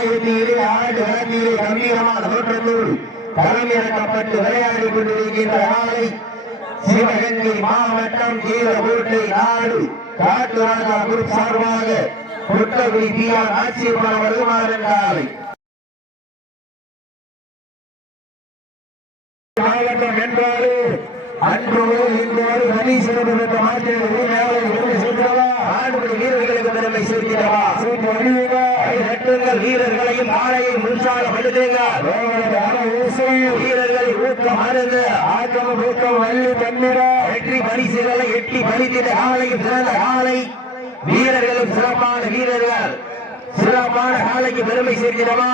ஆயத்தீரே ஆடு களத்தீரே கம்பீரமான தோற்றத்தோடு களமிறக்கப்பட்டு விளையாடி கொண்டிருக்கின்ற காலை சிவகங்கை மாவட்டம் கீழகோட்டை நாடு காட்டுராஜா குரூப் சார்பாக புத்தகுடி பிஆர் ஆட்சியப்பட வருமாறு காலை மாவட்டம் என்றாலே அன்றோடு இன்றோடு தனி சிறப்பு பெற்ற மாற்றியது ஆடுபடி வீரர்களுக்கு பெருமை சேர்க்கிறவா வீரர்களையும் ஆலையும் உற்சாகப்படுத்துங்கள் வீரர்களை ஊக்கம் அருந்து ஆக்கமும் ஊக்கம் வள்ளி தன்னிட வெற்றி பரிசுகளை எட்டி பறித்திட காலையும் சிறந்த காலை வீரர்களும் சிறப்பான வீரர்கள் சிறப்பான காலைக்கு பெருமை சேர்க்கிறவா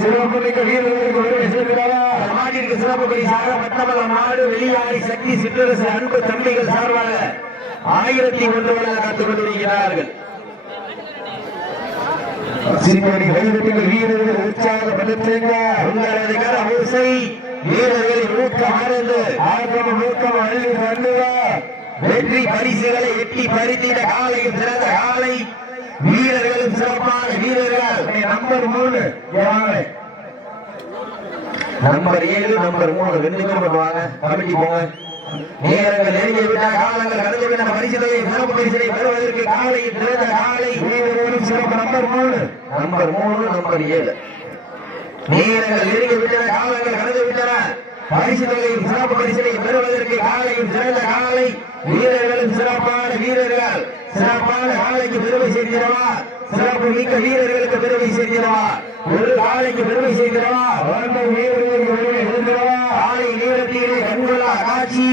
சிறப்பு மிக்க வீரர்களுக்கு பெருமை சேர்க்கிறவா நாட்டிற்கு சிறப்பு பரிசாக பட்டமலம் நாடு வெளியாடி சக்தி சிற்றரசு அன்பு தம்பிகள் சார்பாக 1001 வழங்க காத்துக் கொண்டிருக்கிறார்கள். வீரர்கள் உற்சாகப்படுத்துங்க உங்களது கர ஓசை வீரர்களின் ஊக்கம் ஆனது ஆக்கமும் ஊக்கம் அள்ளி தந்துவா வெற்றி பரிசுகளை எட்டி பறித்திட காலையும் சிறந்த காலை வீரர்களும் சிறப்பான வீரர்கள். நம்பர் 3 நம்பர் 7 நம்பர் 3 2 பேர் பண்ணுவாங்க. கமிட்டி போங்க. நேரங்கள் நெருங்கி விட்ட காலங்கள் கடந்து விட்ட பரிசுகளை சிறப்பு பரிசுகளை பெறுவதற்கு காலையும் சிறந்த காலை வீரர்களும் சிறப்பு. நம்பர் 3 நம்பர் 7 நேரங்கள் நெருங்கி விட்ட காலங்கள் கடந்து விட்டன பரிசுகளையும் சிறப்பு பரிசுகளை பெறுவதற்கு காலையும் சிறந்த காலை வீரர்களும் சிறப்பான வீரர்கள். சிறப்பான காலைக்கு பெருமை சேர்க்கிறவா சிறப்பு மிக்க வீரர்களுக்கு பெருமை சேர்க்கிறவா ஒரு காலைக்கு பெருமை சேர்க்கிறவா வீரர்களுக்கு பெருமை சேர்க்கிறவா காலை நேரத்திலே கண்கொள்ளா காட்சி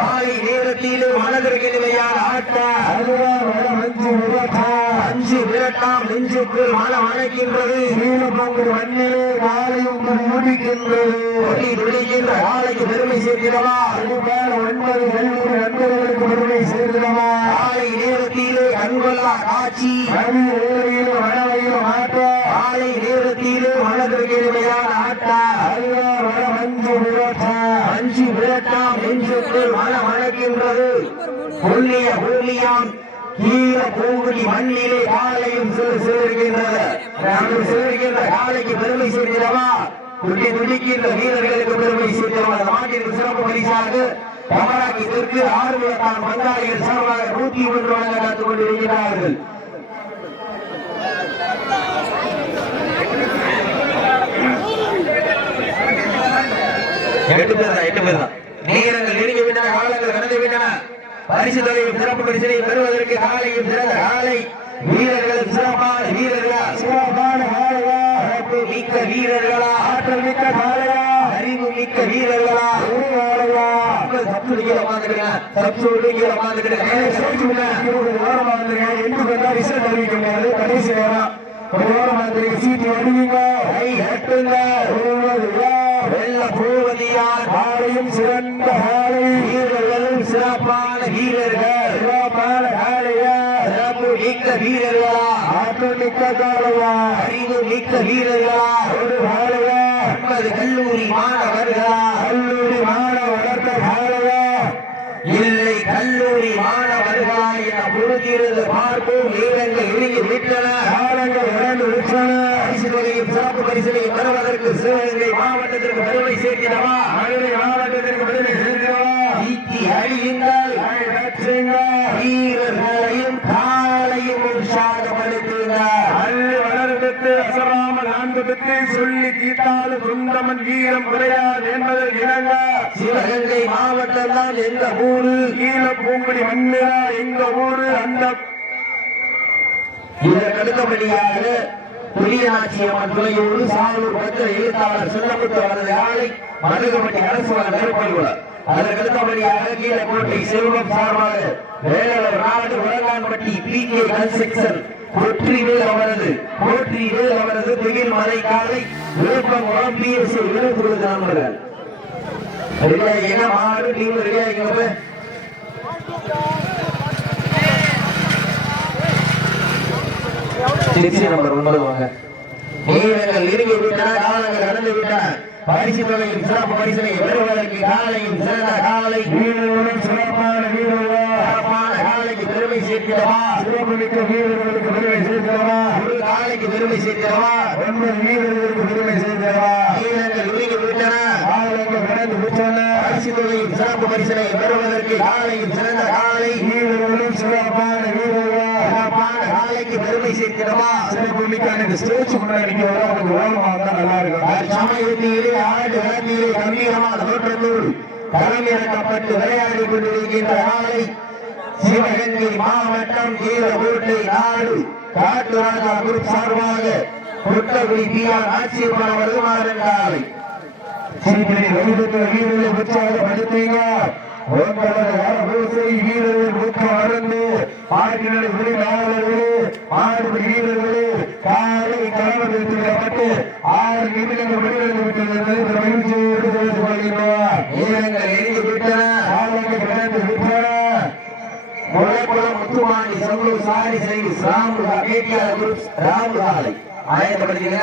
காலை நேரத்திலே மனதிற்கு நிலையான ஆட்டா அஞ்சு விரட்டாம் நெஞ்சுக்குள் மனம் அணைக்கின்றது மண்ணிலே காலையும் முடிக்கின்றது துடிக்கின்ற காலைக்கு பெருமை சேர்க்கிறவா 9 நண்பர்களுக்கு பெருமை சேர்க்கிறவா காலை நேரத்திலே கண்கொள்ளா காட்சி மனவையும் ஆட்டா காலை நேரத்திலே மனதிற்கு நிலையான ஆட்டா அஞ்சு விரட்டாம் நெஞ்சுக்குள் மனம் அணைக்கின்றது புள்ளிய பூமியாம் கீழ பூங்குடி மண்ணிலே காலையும் சேர்க்கின்றது காலைக்கு பெருமை சேர்க்கிறவா துள்ளி துடிக்கின்ற வீரர்களுக்கு பெருமை சேர்க்கிறவா நாட்டிற்கு சிறப்பு பரிசாக கமராக்கி தெற்கு ஆர்வத்தான் பங்காளிகள் சார்பாக 101 வழங்க காத்துக் கொண்டிருக்கிறார்கள். எட்டு பேர் தான். நேரங்கள் நெருங்கி விட்டன காலங்கள் கடந்து விட்டன பரிசு தொகையும் சிறப்பு பரிசினை பெறுவதற்கு காலையும் சிறந்த காலை வீரர்களும் சிறப்பான வீரர்களா சிறப்பான சிறப்பு மிக்க வீரர்களா ஆற்றல் மிக்க காலையா அறிவு மிக்க வீரர்களா கடைசி நேரம் சீட்டு அடிவீங்க வெள்ள போவதியார் காலையும் சிறந்த காலை வீரர்களும் சிறப்பான வீரர்கள் சிறப்பான காலையா சிறப்பு மிக்க வீரர்களா ஆற்றல் மிக்க காலையா அறிவு மிக்க வீரர்களா ஒரு காலையா 50 கல்லூரி மாணவர்களா கல்லூரி மாணவர்த்த காலையா இல்லை கல்லூரி மாணவர்களா என பொறுத்திருந்து பார்ப்போம். நேரங்கள் இறுங்கி விட்டன காலங்கள் இழந்து விட்டன பரிசுகளையும் சிறப்பு பரிசுகளையும் பெறுவதற்கு சிவகங்கை மாவட்டத்திற்கு பெருமை சேர்க்கிறவா மதுரை மாவட்டத்திற்கு பெருமை சேர்க்கிறவா ஈட்டி அழியுங்கள் வீரர்களையும் காலையும் உற்சாகப்படுத்துங்கள் அள்ளி வளர்ந்தது அசராமல் ஆண்பதற்கு சொல்லி தீட்டாலும் சுந்தமன் வீரம் குறையாது என்பதை இணங்க சிவகங்கை மாவட்டம் தான் எங்க ஊரு கீழ பூங்குடி மண்ணிலா எங்க ஊரு அந்த இதற்கடுத்தபடியாக புளியநாச்சியம்மன் துணையோடு சாலூர் பத்திர எழுத்தாளர் செல்லப்பட்டு அவரது ஆலை மருகப்பட்டி அரசு நெருப்பல்குளம் அதற்கடுத்தபடியாக கீழக்கோட்டை செல்வம் சார்பாக வேலவர் நாடு உலகான்பட்டி PK கன்ஸ்ட்ரக்ஷன் போற்றிவேல் அவரது திகில் மலை காலை விழுப்பம் PSC விருது கொடுக்கிறார்கள். மாடு டீம் ரெடியாகிங்க நம்பர் 9 வாங்க. நேரங்கள் நெருங்கி விட்டன காலங்கள் கடந்து விட்டன பரிசு தொகையும் சிறப்பு பரிசனை பெறுவதற்கு காலையும் சிறந்த காலை வீரர்களும் சிறப்பான வீரர்களா காலைக்கு பெருமை சேர்க்கிறவா சிறப்பு மிக்க வீரர்களுக்கு பெருமை சேர்க்கிறவா பெருமை சேர்க்கிறவா 9 வீரர்களுக்கு பெருமை சேர்க்கிறவா வீரர்கள் உருகி விட்டன காலங்கள் கடந்து விட்டன பரிசு தொகையின் சிறப்பு பரிசனை பெறுவதற்கு காலையில் சிறந்த காலை வீரர்களும் சிறப்பான வீரர்கள் சிறப்பான காலைக்கு பெருமை சேர்க்கிறவா சிறப்பு மிக்க ஸ்டேஜ் முன்னாடி நல்லா இருக்கும் சமயத்திலே ஆடு வளர்த்தியிலே கம்பீரமான தோற்றத்தோடு களமிறக்கப்பட்டு விளையாடி கொண்டிருக்கின்ற காலை சிவகங்கை மாவட்டம் கீழகோட்டை நாடு காட்டுராஜா குரூப் சார்பாக கொட்டகுடி பிஆர் ஆட்சியப்பன் வருமாறன் காலை வீரர்களை உற்சாகப்படுத்தீங்க வீரர்கள் ஊக்கம் அறந்து மாட்டினுடைய உரிமையாளர்களே மாடுபடி வீரர்களே காலை களத்தில் விடப்பட்டு 6 நிமிடங்கள் முடிவெடுத்து விட்டது மகிழ்ச்சியோடு தெரிவித்துக் கொள்கிறோம் வீரர்கள் எரிந்து விட்டன காலங்கள் கடந்து விட்டன முளைக்குளம் முத்துமாண்டி சங்கூர் சாரி செய்தி ராமுகாலை ஆயத்தப்படுத்தீங்க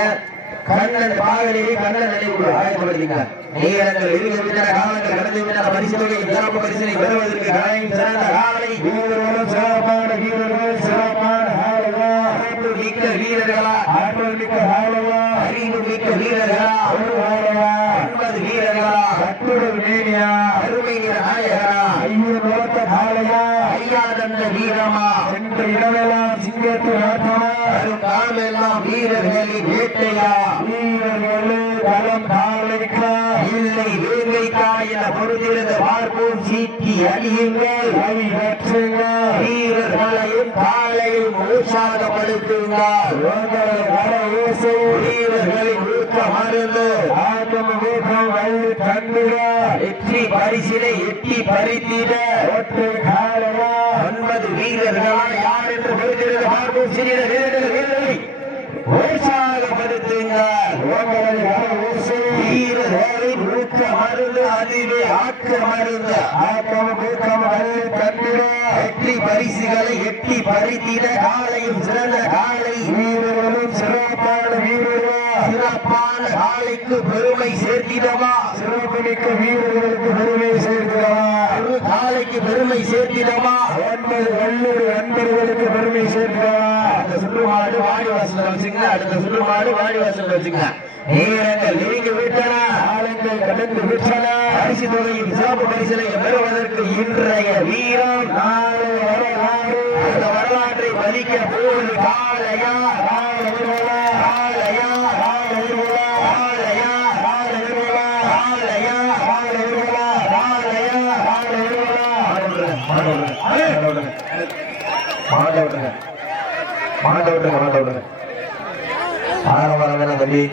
கண்ணன் பாகலிலே கண்ணன் நினைவு ஆயத்தப்படுத்தீங்க நேரங்கள் எழுதி விட்டன காலங்கள் கடந்து விட்டன பரிசு தொகை சிறப்பு பரிசினை பெறுவதற்கு காலையும் சிறந்த காலை வீரர்களும் சிறப்பான வீரர்கள் சிறப்பான ஆற்றல் மிக்க வீரர்களா ஆற்றல் மிக்க அறிவு மிக்க வீரர்களா 9 வீரர்களா கட்டுடல் மேனியா அருமை நிற நாயகரா ஐயர் நோக்க காலையா ஐயா தந்த வீரமா சென்ற இடமெல்லாம் சிங்கத்தின் ஆட்டமா காலமெல்லாம் வீரர்களின் வேட்டையா வீரர்களே களம் காலைக்கா இல்லை வேங்கைக்கா என பொறுத்திருந்து பார்ப்போம் சீட்டி அழியுங்கள் வீரர்களையும் காலையும் உற்சாகப்படுத்துங்கள் வீரர்களின் ஊக்கம் அருந்து ஆட்டம் ஊக்கம் வள்ளி தந்திட வெற்றி பரிசினை எட்டி பறித்திட ஒற்றை காலையா 9 வீரர்களா யார் என்று பொறுத்திருந்து பார்ப்போம் சிறிய வீரர்களை உற்சாகப்படுத்துங்கள் வீரர்களின் ஊக்க மருந்து அதுவே ஆக்க மருந்து ஆக்கம் ஊக்கம் வள்ளி தந்திட வெற்றி பரிசுகளை எட்டி பறித்திட காலையும் சிறந்த காலை வீரர்களும் சிறப்பான வீரர்கள் சிறப்பான காலைக்கு பெருமை சேர்த்திடவா சிறப்பு மிக்க வீரர்களுக்கு பெருமை சேர்த்திடவா காலைக்கு பெருமை சேர்த்திடவா 9 வல்லூர் நண்பர்களுக்கு பெருமை சேர்த்திடவா அடுத்த சுற்றுமாடு வாடிவாசல் வச்சுங்க அடுத்த சுற்றுமாடு வாடிவாசல் வச்சுங்க நேரங்கள் நெருங்கி விட்டன காலங்கள் கடந்து விட்டன பரிசு தொகையின் சிறப்பு பரிசனை பெறுவதற்கு இன்றைய வீரம் நாளை வரலாறு அந்த வரலாற்றை பதிக்க போவது காலையா மாட்டை விட்டுங்க தம்பி